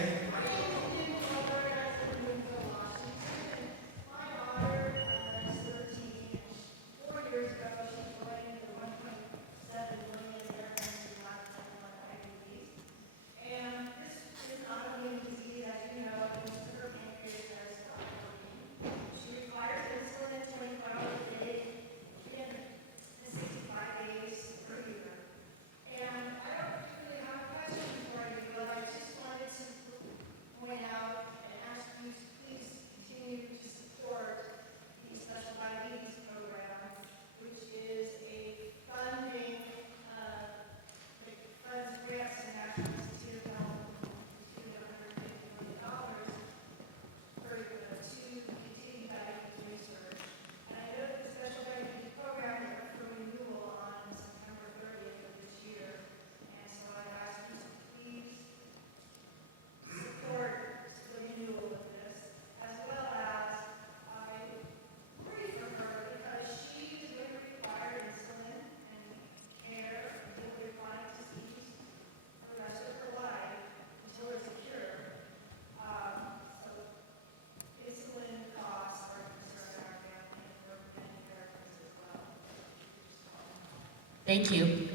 Thank you.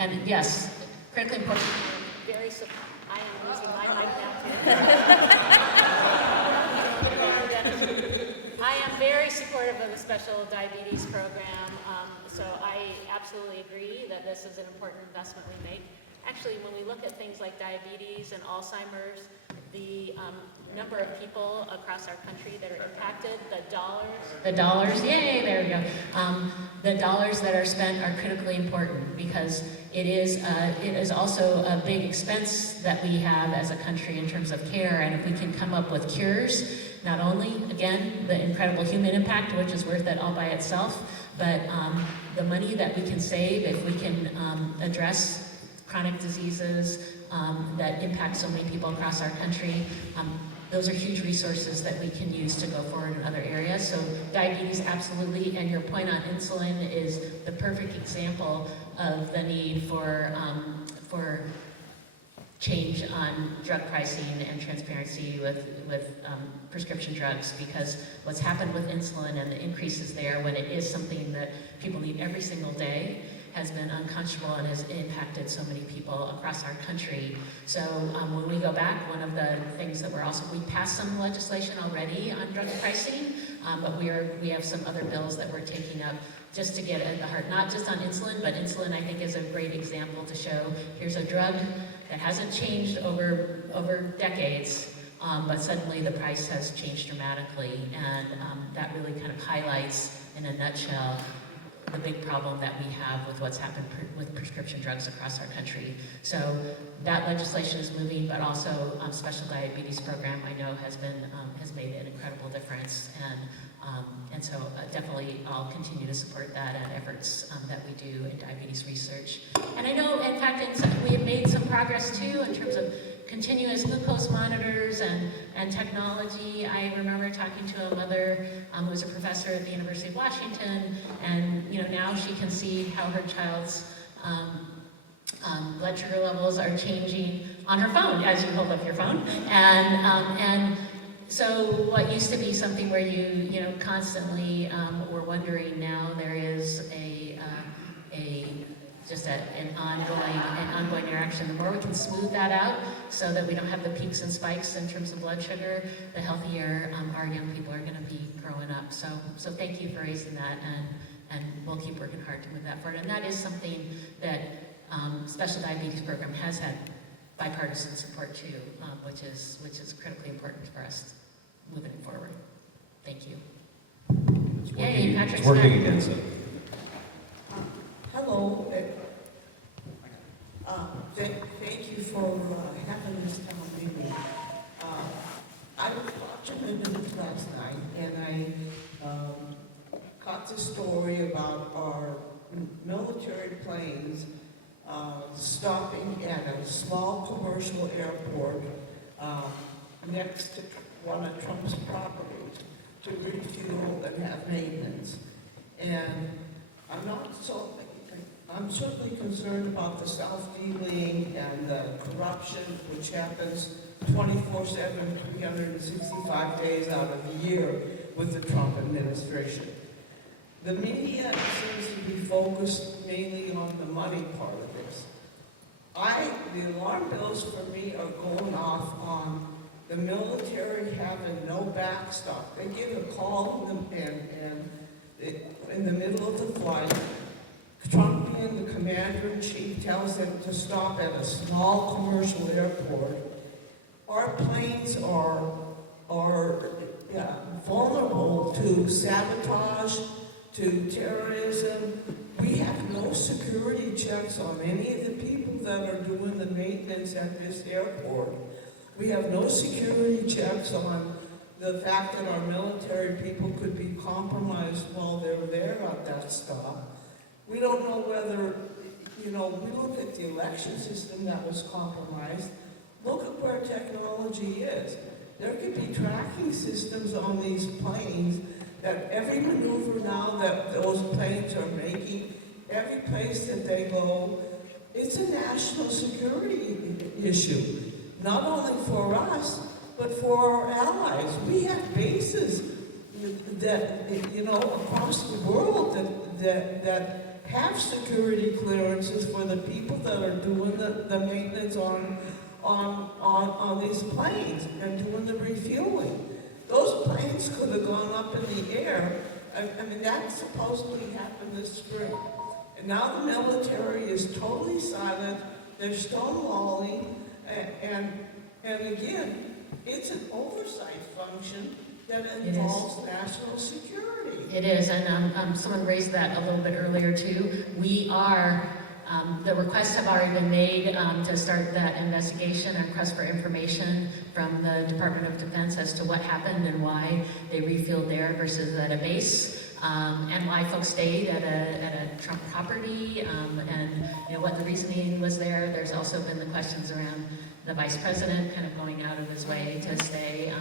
And yes, critically important. Very I am losing my mic now too. I am very supportive of the special diabetes program. So I absolutely agree that this is an important investment we make. Actually, when we look at things like diabetes and Alzheimer's, the number of people across our country that are impacted, the dollars, yay, there we go. The dollars that are spent are critically important because it is also a big expense that we have as a country in terms of care, and if we can come up with cures, not only, again, the incredible human impact, which is worth it all by itself, but the money that we can save if we can address chronic diseases that impact so many people across our country. Those are huge resources that we can use to go forward in other areas. So diabetes, absolutely, and your point on insulin is the perfect example of the need for change on drug pricing and transparency with prescription drugs, because what's happened with insulin and the increases there when it is something that people need every single day has been unconscionable and has impacted so many people across our country. So when we go back, one of the things that we passed some legislation already on drug pricing, but we have some other bills that we're taking up just to get at the heart, not just on insulin, but insulin I think is a great example to show here's a drug that hasn't changed over decades, but suddenly the price has changed dramatically, and that really kind of highlights in a nutshell the big problem that we have with what's happened with prescription drugs across our country. So that legislation is moving, but also special diabetes program I know has made an incredible difference, and so definitely I'll continue to support that and efforts that we do in diabetes research. And I know, in fact, we have made some progress too in terms of continuous glucose monitors and technology. I remember talking to a mother who was a professor at the University of Washington, and now she can see how her child's blood sugar levels are changing on her phone as you hold up your phone, and so what used to be something where you constantly were wondering, now there is an ongoing interaction. The more we can smooth that out so that we don't have the peaks and spikes in terms of blood sugar, the healthier our young people are going to be growing up. So thank you for raising that, and we'll keep working hard to move that forward. And that is something that Special Diabetes Program has had bipartisan support too, which is critically important for us moving forward. Thank you. Yay, Patrick It's working Smith. again, so. Hello. Thank you for having this town meeting. I was watching the news last night, and I caught the story about our military planes stopping at a small commercial airport next to one of Trump's properties to refuel and have maintenance. And I'm certainly concerned about the self-dealing and the corruption which happens 24/7, 365 days out of the year with the Trump administration. The media seems to be focused mainly on the money part of this. The alarm bells for me are going off on the military having no backstop. They get a call in the middle of the flight. Trump, being the commander-in-chief, tells them to stop at a small commercial airport. Our planes are vulnerable to sabotage, to terrorism. We have no security checks on any of the people that are doing the maintenance at this airport. We have no security checks on the fact that our military people could be compromised while they're there at that stop. We don't know whether, we look at the election system that was compromised. Look at where technology is. There could be tracking systems on these planes that every maneuver now that those planes are making, every place that they go, it's a national security issue. Not only for us, but for our allies. We have bases that, across the world that have security clearances for the people that are doing the maintenance on these planes and doing the refueling. Those planes could have gone up in the air. I mean, that supposedly happened this spring. And now the military is totally silent. They're stonewalling. And again, it's an oversight function that involves national security. It is, and someone raised that a little bit earlier too. We are, the requests have already been made to start that investigation and request for information from the Department of Defense as to what happened and why they refueled there versus at a base, and why folks stayed at a Trump property, and you know what the reasoning was there. There's also been the questions around the vice president kind of going out of his way to stay.